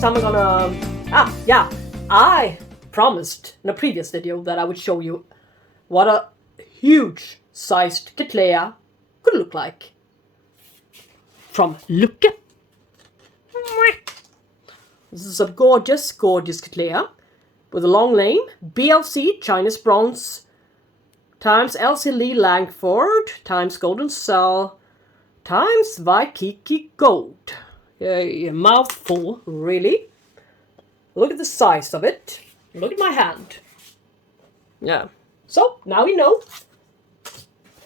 next time I'm gonna... I promised in a previous video that I would show you what a huge sized Cattleya could look like. From Lucke. This is a gorgeous, gorgeous Cattleya with a long name, BLC Chinese Bronze times Lc Langford times goldenzelle times waikiki gold. A mouthful, really. Look at the size of it. Look at my hand. Yeah. So, now you know.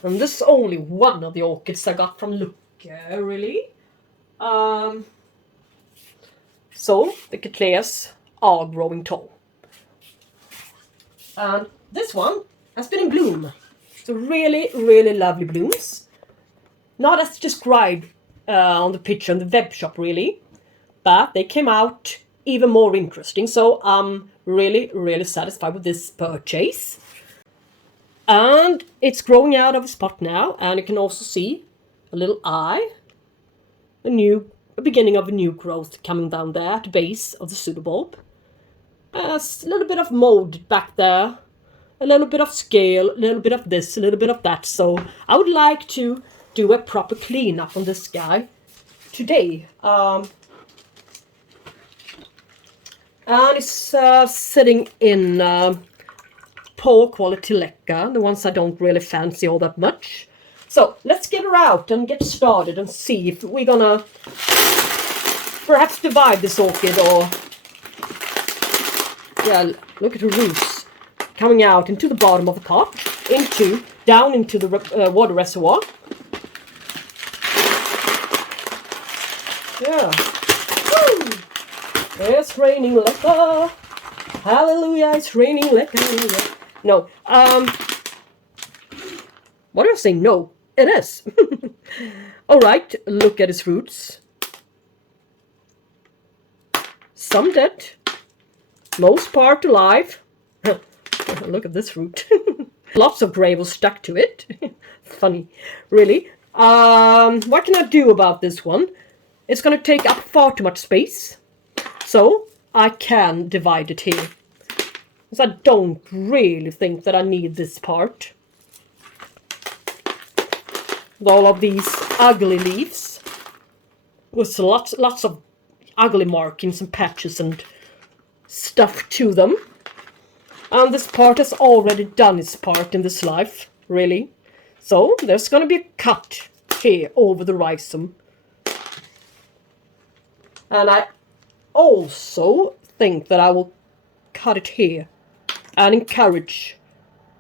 And this is only one of the orchids I got from Lucke, really. So, the Cattleyas are growing tall. And this one has been in bloom. So really, really lovely blooms. Not as described on the picture in the web shop, really. But they came out even more interesting. So I'm really, really satisfied with this purchase. And it's growing out of its pot now. And you can also see a little eye. A beginning of a new growth coming down there at the base of the pseudobulb. A little bit of mold back there. A little bit of scale, a little bit of this, a little bit of that. So I would like to do a proper cleanup on this guy today. And it's sitting in poor quality lacquer, the ones I don't really fancy all that much. So let's get her out and get started and see if we're gonna perhaps divide this orchid or... Yeah, look at her roots coming out into the bottom of the pot, down into the water reservoir. Yeah. Woo! It's raining lacquer. Hallelujah, it's raining lacquer. No. What do I say? No, it is. Alright, look at its roots. Some dead. Most part alive. Look at this root. Lots of gravel stuck to it. Funny, really. What can I do about this one? It's going to take up far too much space. So I can divide it here. Because I don't really think that I need this part. With all of these ugly leaves. With lots of ugly markings and patches and stuff to them. And this part has already done its part in this life, really. So there's going to be a cut here over the rhizome. And I also think that I will cut it here and encourage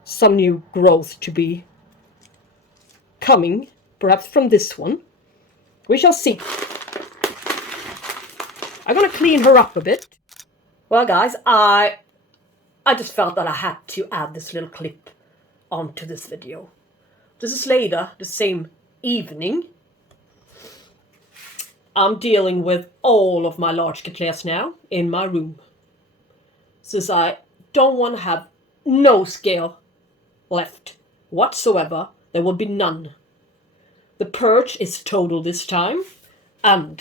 some new growth to be coming, perhaps from this one. We shall see. I'm going to clean her up a bit. Well, guys, I just felt that I had to add this little clip onto this video. This is later, the same evening. I'm dealing with all of my large Cattleyas now in my room. Since I don't want to have no scale left whatsoever, there will be none. The purge is total this time. And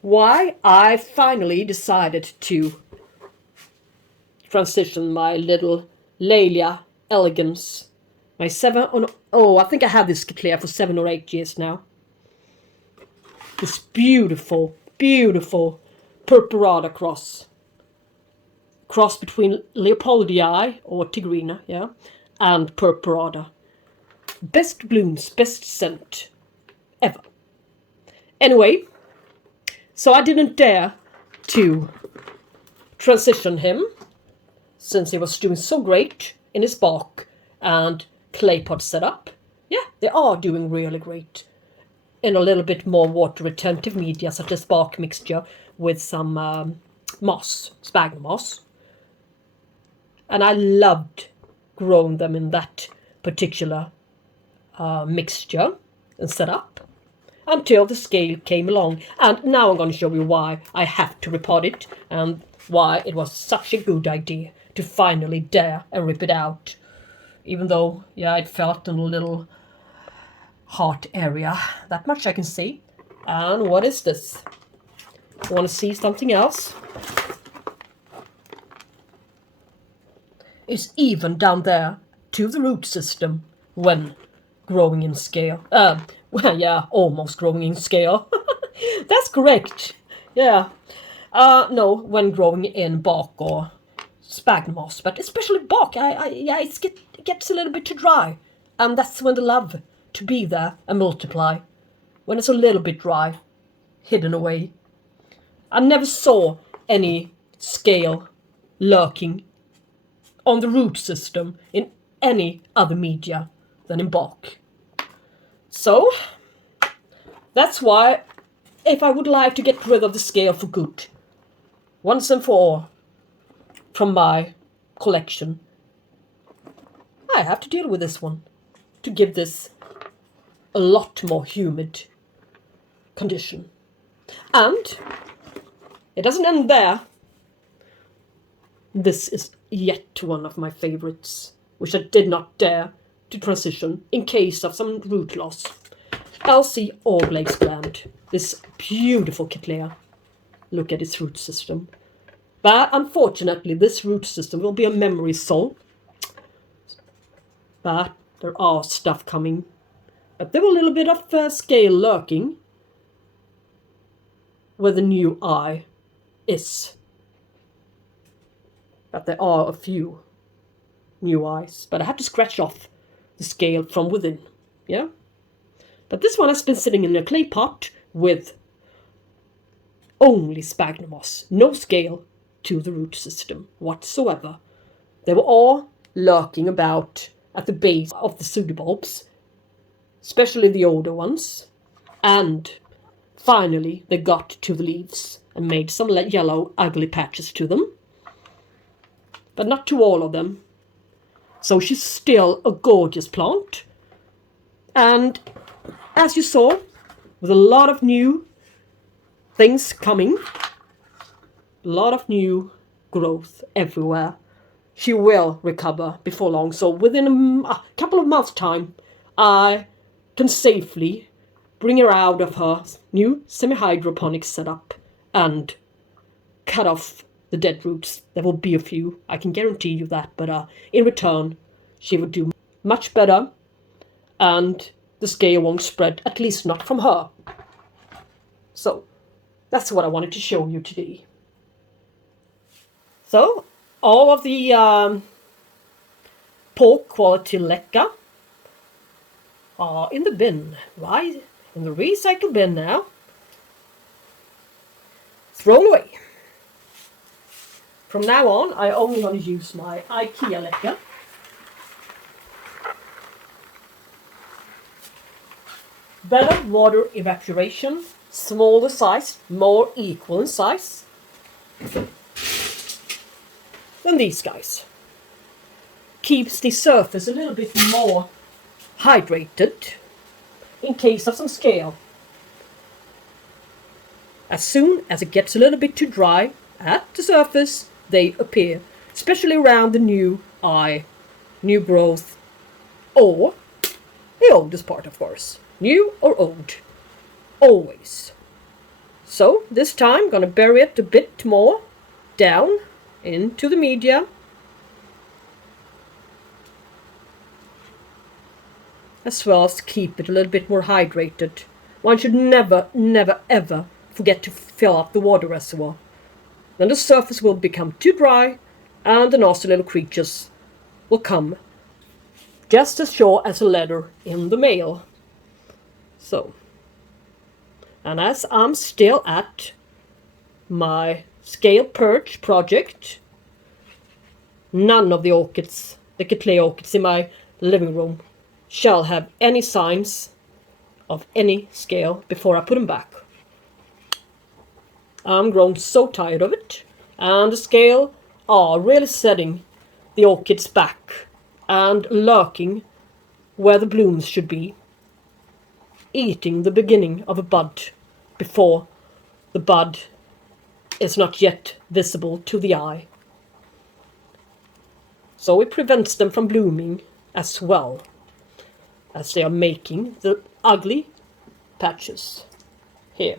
why I finally decided to transition my little Lc Elegans. My I think I had this Cattleya for 7 or 8 years now. This beautiful, beautiful purpurata cross. Cross between Leopoldii, or Tigrina, yeah, and purpurata. Best blooms, best scent ever. Anyway, so I didn't dare to transition him, since he was doing so great in his bark and clay pot setup. Yeah, they are doing really great in a little bit more water retentive media, such as bark mixture with some moss, sphagnum moss. And I loved growing them in that particular mixture and setup until the scale came along. And now I'm going to show you why I have to repot it and why it was such a good idea to finally dare and rip it out. Even though, yeah, it felt in a little heart area. That much I can see. And what is this? Want to see something else? Is even down there to the root system when growing in scale. Well, yeah, almost growing in scale. That's correct. Yeah. No, when growing in bark or sphagnum moss, but especially bark. Yeah, it gets a little bit too dry, and that's when the love to be there and multiply. When it's a little bit dry, hidden away. I never saw any scale lurking on the root system in any other media than in bark. So, that's why, if I would like to get rid of the scale for good, once and for all, from my collection, I have to deal with this one to give this a lot more humid condition. And it doesn't end there. This is yet one of my favorites, which I did not dare to transition in case of some root loss. Lc Orglade plant. This beautiful Cattleya. Look at its root system. But unfortunately, this root system will be a memory soul. But there are stuff coming. But there were a little bit of scale lurking where the new eye is. But there are a few new eyes. But I had to scratch off the scale from within. Yeah? But this one has been sitting in a clay pot with only sphagnum moss. No scale to the root system whatsoever. They were all lurking about at the base of the pseudobulbs, especially the older ones. And finally they got to the leaves and made some yellow ugly patches to them. But not to all of them. So she's still a gorgeous plant. And as you saw, with a lot of new things coming, a lot of new growth everywhere, she will recover before long. So within a couple of months' time, I can safely bring her out of her new semi-hydroponics setup and cut off the dead roots. There will be a few, I can guarantee you that, but in return, she would do much better, and the scale won't spread, at least not from her. So, that's what I wanted to show you today. So, all of the poor quality Lec are in the bin, right? In the recycle bin now. Thrown away. From now on, I only want to use my IKEA Lec. Better water evaporation, smaller size, more equal in size than these guys. Keeps the surface a little bit more hydrated in case of some scale. As soon as it gets a little bit too dry at the surface, they appear, especially around the new eye, new growth, or the oldest part, of course. New or old, always. So this time I'm gonna bury it a bit more down into the media. As well as keep it a little bit more hydrated. One should never, never, ever forget to fill up the water reservoir. Then the surface will become too dry and the nasty little creatures will come just as sure as a letter in the mail. So, and as I'm still at my scale purge project, none of the orchids, the Cattleya orchids in my living room, shall have any signs of any scale before I put them back. I'm grown so tired of it, and the scale are really setting the orchids back and lurking where the blooms should be, eating the beginning of a bud before the bud is not yet visible to the eye. So it prevents them from blooming as well as they are making the ugly patches here.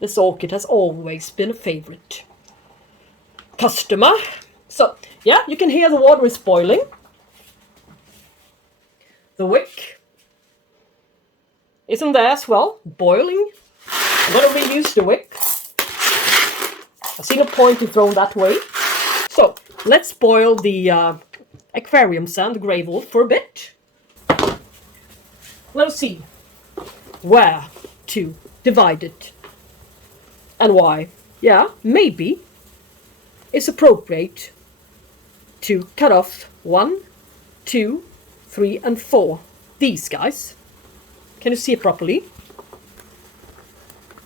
This orchid has always been a favorite customer. So, yeah, you can hear the water is boiling. The wick is in there as well, boiling. I'm going to reuse the wick. I see no point in throwing that away. So, let's boil the aquarium sand, the grey wolf, for a bit. Let's see where to divide it and why. Yeah, maybe it's appropriate to cut off 1, 2, 3, and 4. These guys. Can you see it properly?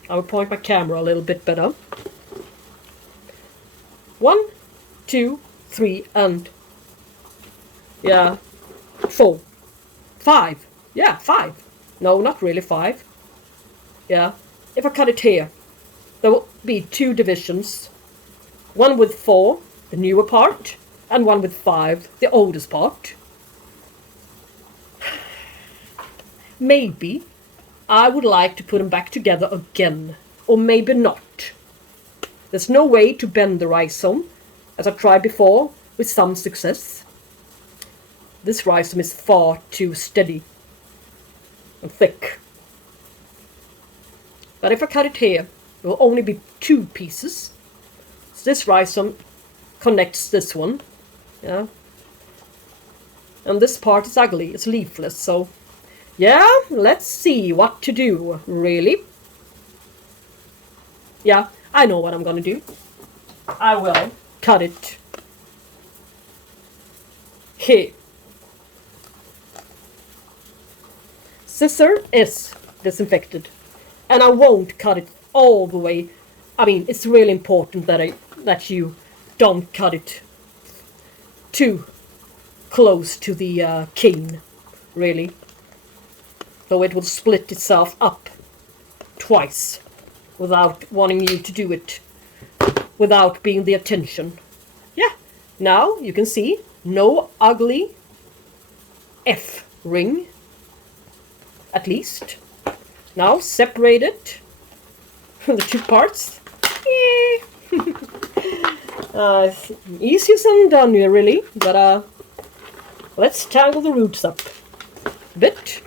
I will point my camera a little bit better. 1, 2, 3, and 4. 5. Yeah, 5. No, not really 5. Yeah. If I cut it here, there will be 2 divisions. One with 4, the newer part, and one with 5, the oldest part. Maybe I would like to put them back together again, or maybe not. There's no way to bend the rhizome, as I've tried before, with some success. This rhizome is far too steady and thick. But if I cut it here, there will only be 2 pieces. So this rhizome connects this one, yeah. And this part is ugly, it's leafless, so yeah, let's see what to do, really. Yeah, I know what I'm gonna do. I will cut it here. Scissor is disinfected, and I won't cut it all the way. I mean, it's really important that you don't cut it too close to the cane, really. So it will split itself up twice without wanting you to do it, without being the attention. Yeah, now you can see no ugly F ring, at least. Now separate it from the 2 parts. Easier said than done here, really, but let's tangle the roots up a bit.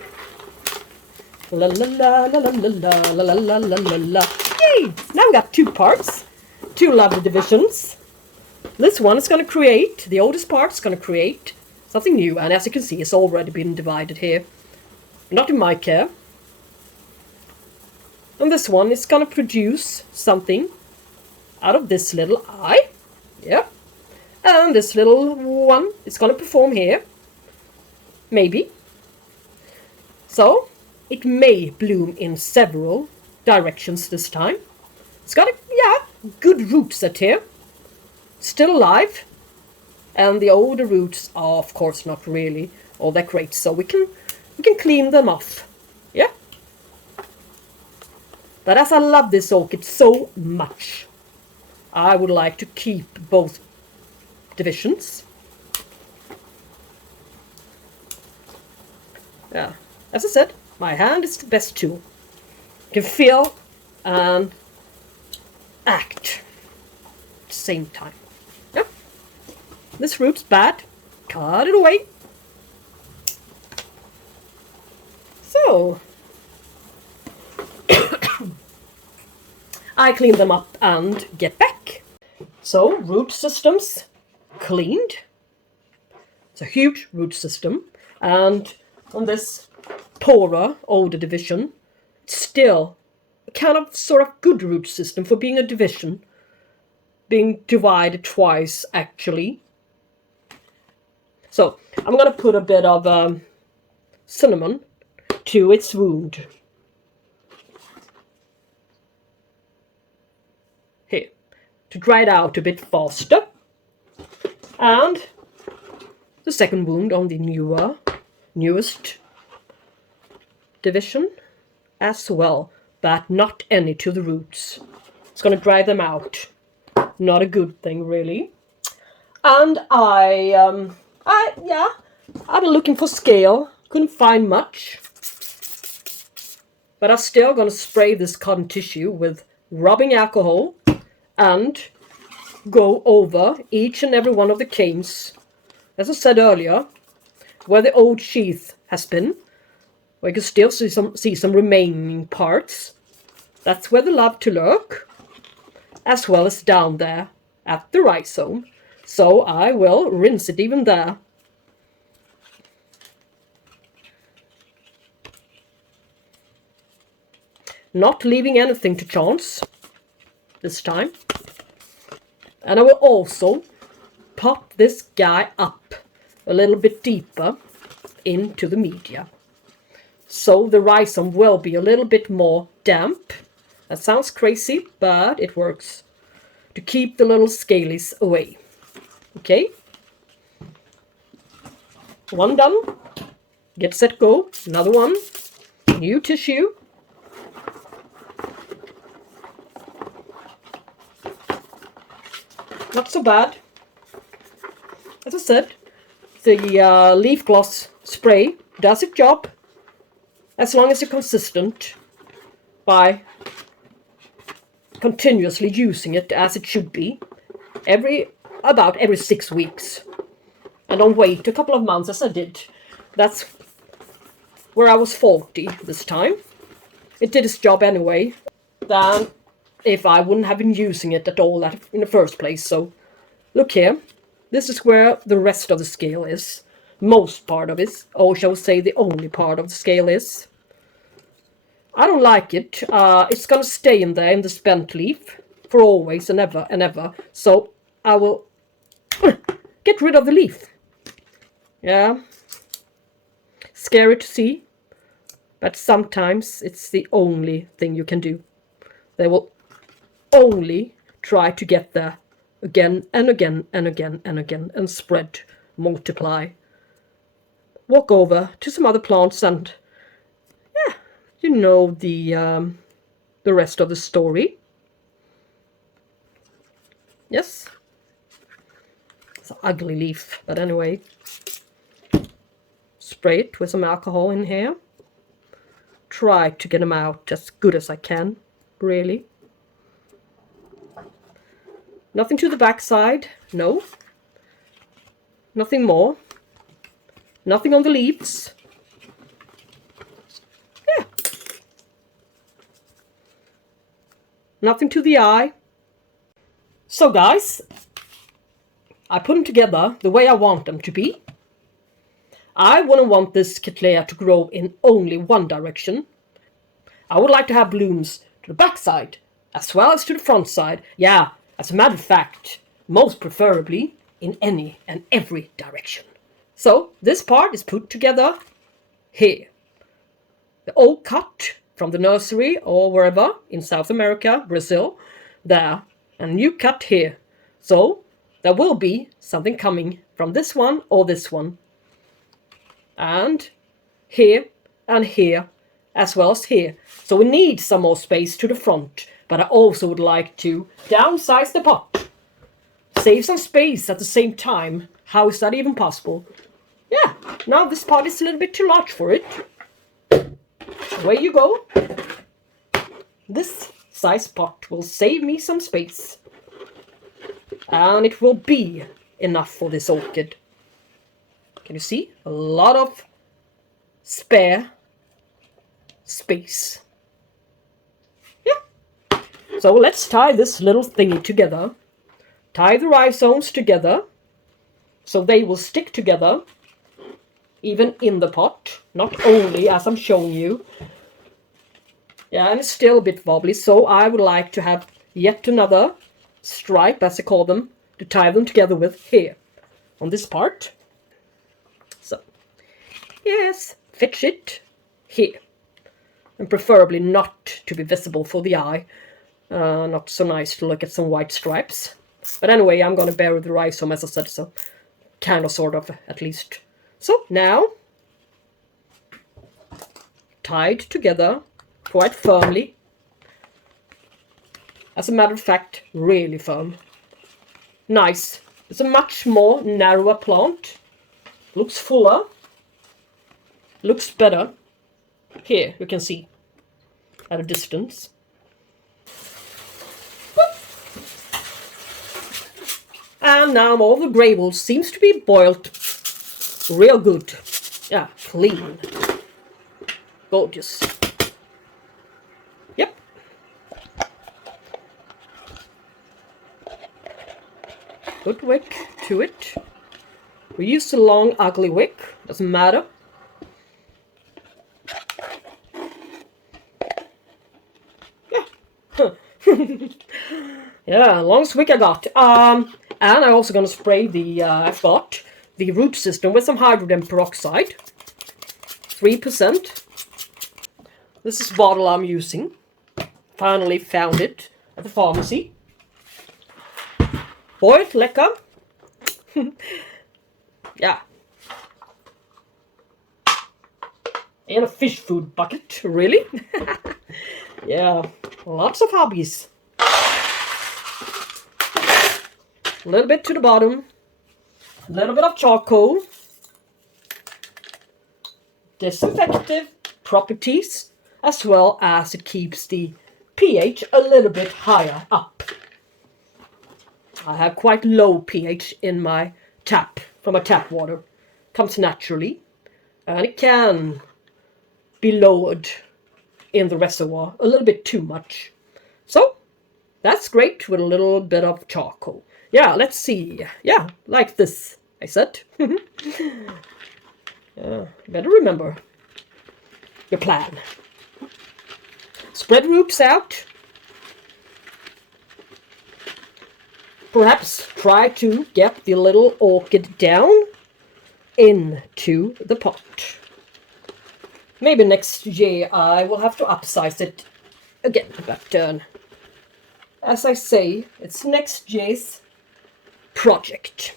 La la la la la la la la la la la la. Yay! Now we got 2 parts, 2 lovely divisions. This one is going to create, the oldest part is going to create something new, and as you can see, it's already been divided here. Not in my care. And this one is going to produce something out of this little eye. Yeah. And this little one is going to perform here. Maybe. So, it may bloom in several directions this time. It's got a, good root set here. Still alive. And the older roots are, of course, not really all that great. So we can clean them off. Yeah. But as I love this orchid so much, I would like to keep both divisions. Yeah. As I said, my hand is the best tool. You can feel and act at the same time. Yeah. This root's bad. Cut it away. So, I clean them up and get back. So, root systems cleaned. It's a huge root system. And on this poorer, older division, it's still a kind of sort of good root system for being a division. Being divided twice, actually. So, I'm going to put a bit of cinnamon to its wound. Here. To dry it out a bit faster. And the second wound on the newest division as well, but not any to the roots. It's going to dry them out. Not a good thing, really. And I've been looking for scale. Couldn't find much. But I'm still going to spray this cotton tissue with rubbing alcohol and go over each and every one of the canes. As I said earlier, where the old sheath has been, where you can still see some remaining parts. That's where they love to lurk, as well as down there at the rhizome. So I will rinse it even there. Not leaving anything to chance this time. And I will also pop this guy up a little bit deeper into the media. So the rhizome will be a little bit more damp. That sounds crazy, but it works to keep the little scalies away. Okay? One done. Get set, go. Another one. New tissue. Not so bad. As I said, the leaf gloss spray does its job as long as you're consistent by continuously using it as it should be about every 6 weeks. And don't wait a couple of months as I did. That's where I was faulty this time. It did its job anyway, than if I wouldn't have been using it at all in the first place. So look here. This is where the rest of the scale is. Most part of it, or shall we say the only part of the scale is. I don't like it. It's going to stay in there in the spent leaf for always and ever and ever. So I will get rid of the leaf. Yeah. Scary to see. But sometimes it's the only thing you can do. They will only try to get there again and again and again and again and spread, multiply, walk over to some other plants, and yeah, you know the rest of the story. Yes, it's an ugly leaf, but anyway, spray it with some alcohol in here. Try to get them out as good as I can, really. Nothing to the back side, no. Nothing more. Nothing on the leaves. Yeah. Nothing to the eye. So guys, I put them together the way I want them to be. I wouldn't want this Cattleya to grow in only one direction. I would like to have blooms to the back side, as well as to the front side. Yeah, as a matter of fact, most preferably in any and every direction. So this part is put together here. The old cut from the nursery or wherever in South America, Brazil, there, and a new cut here. So there will be something coming from this one or this one. And here, as well as here. So we need some more space to the front, but I also would like to downsize the pot. Save some space at the same time. How is that even possible? Yeah, now this pot is a little bit too large for it. Away you go. This size pot will save me some space. And it will be enough for this orchid. Can you see? A lot of spare space. Yeah. So let's tie this little thingy together. Tie the rhizomes together so they will stick together even in the pot, not only as I'm showing you. Yeah, and it's still a bit wobbly, so I would like to have yet another stripe, as I call them, to tie them together with here on this part. So, yes, fetch it here. And preferably not to be visible for the eye. Not so nice to look at some white stripes. But anyway, I'm going to bury the rhizome, as I said, so kind of, sort of, at least. So, now, tied together quite firmly. As a matter of fact, really firm. Nice. It's a much more narrower plant. Looks fuller. Looks better. Here, you can see, at a distance. And now all the gravel seems to be boiled real good. Yeah, clean. Gorgeous. Yep. Good wick to it. We use the long, ugly wick. Doesn't matter. Yeah. Yeah, longest wick I got. And I'm also gonna spray the I've got the root system with some hydrogen peroxide. 3%. This is the bottle I'm using. Finally found it at the pharmacy. Boiled lekker. Yeah. And a fish food bucket, really? Yeah, lots of hobbies. A little bit to the bottom. A little bit of charcoal. Disinfective properties, as well as it keeps the pH a little bit higher up. I have quite low pH in my tap, from my tap water. Comes naturally, and it can be lowered in the reservoir a little bit too much. So that's great with a little bit of charcoal. Yeah, let's see. Yeah, like this, I said. Yeah, better remember your plan. Spread roots out. Perhaps try to get the little orchid down into the pot. Maybe next year I will have to upsize it again, but as I say, it's next year's project.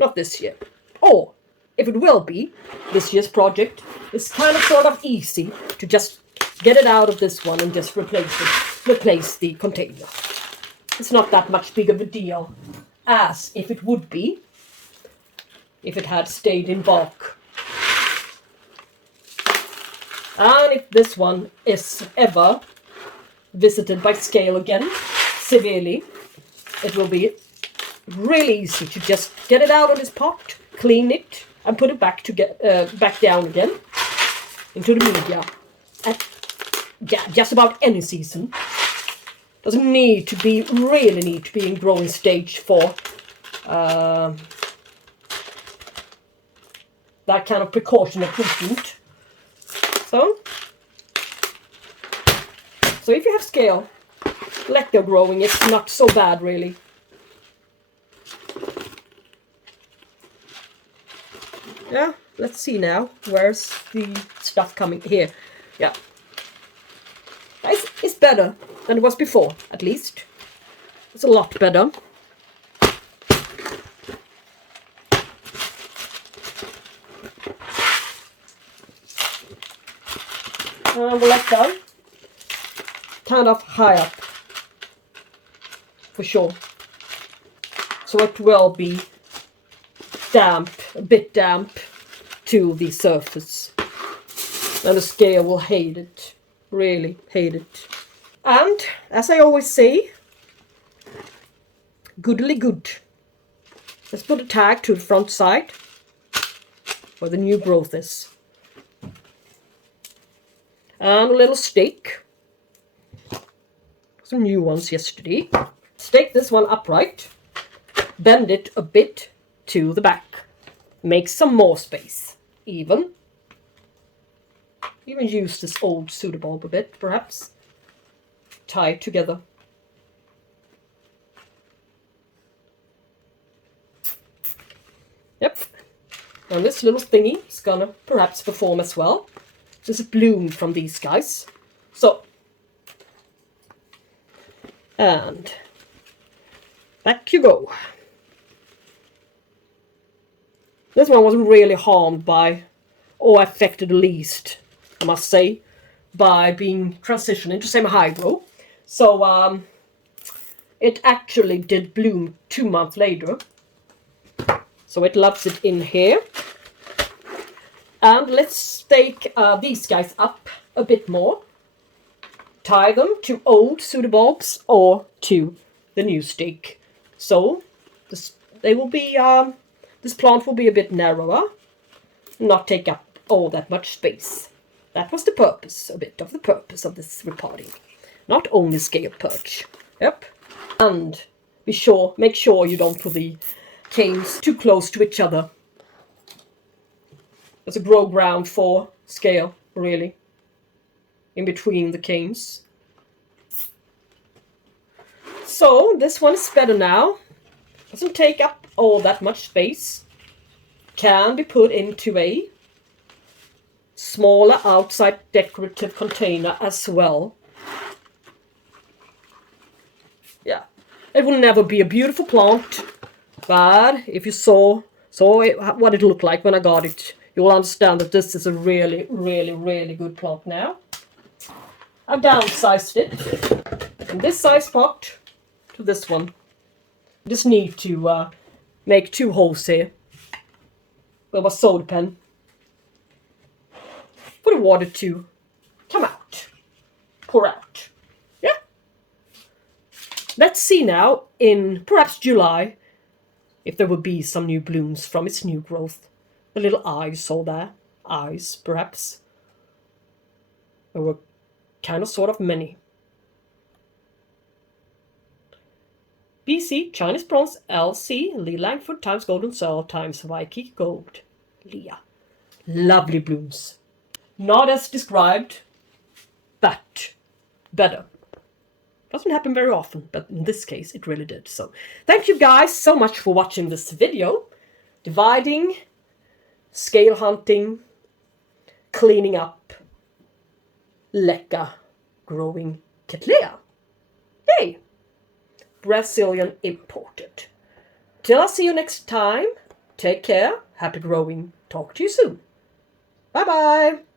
Not this year. Or, if it will be this year's project, it's kind of sort of easy to just get it out of this one and just replace the container. It's not that much big of a deal as if it would be if it had stayed in bulk. And if this one is ever visited by scale again, severely, it will be really easy to just get it out of this pot, clean it, and put it back back down again into the media. And yeah, just about any season. Doesn't really need to be in growing stage for that kind of precaution equipment. So if you have scale, lectio growing is not so bad really. Yeah, let's see now. Where's the stuff coming here? Yeah. It's better than it was before, at least. It's a lot better. We'll let go. Kind of high up. For sure. So it will be damp, a bit damp to the surface. And the scale will hate it. Really hate it. And, as I always say, goodly good. Let's put a tag to the front side where the new growth is. And a little stake. Some new ones yesterday. Stake this one upright. Bend it a bit to the back. Make some more space. Even use this old pseudobulb a bit, perhaps. Tie it together. Yep. And this little thingy is gonna perhaps perform as well. There's a bloom from these guys. So. And back you go. This one wasn't really harmed by, or affected least, I must say, by being transitioned into semi-hydro. So it actually did bloom 2 months later. So it loves it in here. And let's stake these guys up a bit more. Tie them to old pseudobulbs or to the new stake. So They will be this plant will be a bit narrower, not take up all that much space. That was the purpose, a bit of the purpose of this repotting. Not only scale purge. Yep. And make sure you don't put the canes too close to each other. There's a grow ground for scale, really, in between the canes. So this one is better now. Doesn't take up all that much space. Can be put into a smaller outside decorative container as well. Yeah, it will never be a beautiful plant, but if you saw what it looked like when I got it, you will understand that this is a really, really, really good plant now. I've downsized it from this size pot to this one. Just need to make 2 holes here with my soda pen for the water to come out, pour out. Yeah. Let's see now in perhaps July if there will be some new blooms from its new growth. The little eyes all there, eyes perhaps. There were kind of sort of many. BC, Chinese bronze, Lc, Langford times goldenzelle times waikiki Gold Lea. Lovely blooms. Not as described, but better. Doesn't happen very often, but in this case it really did. So thank you guys so much for watching this video. Dividing, scale hunting, cleaning up, lekker growing Cattleya. Yay! Brazilian imported. Till I see you next time, take care, happy growing, talk to you soon. Bye bye!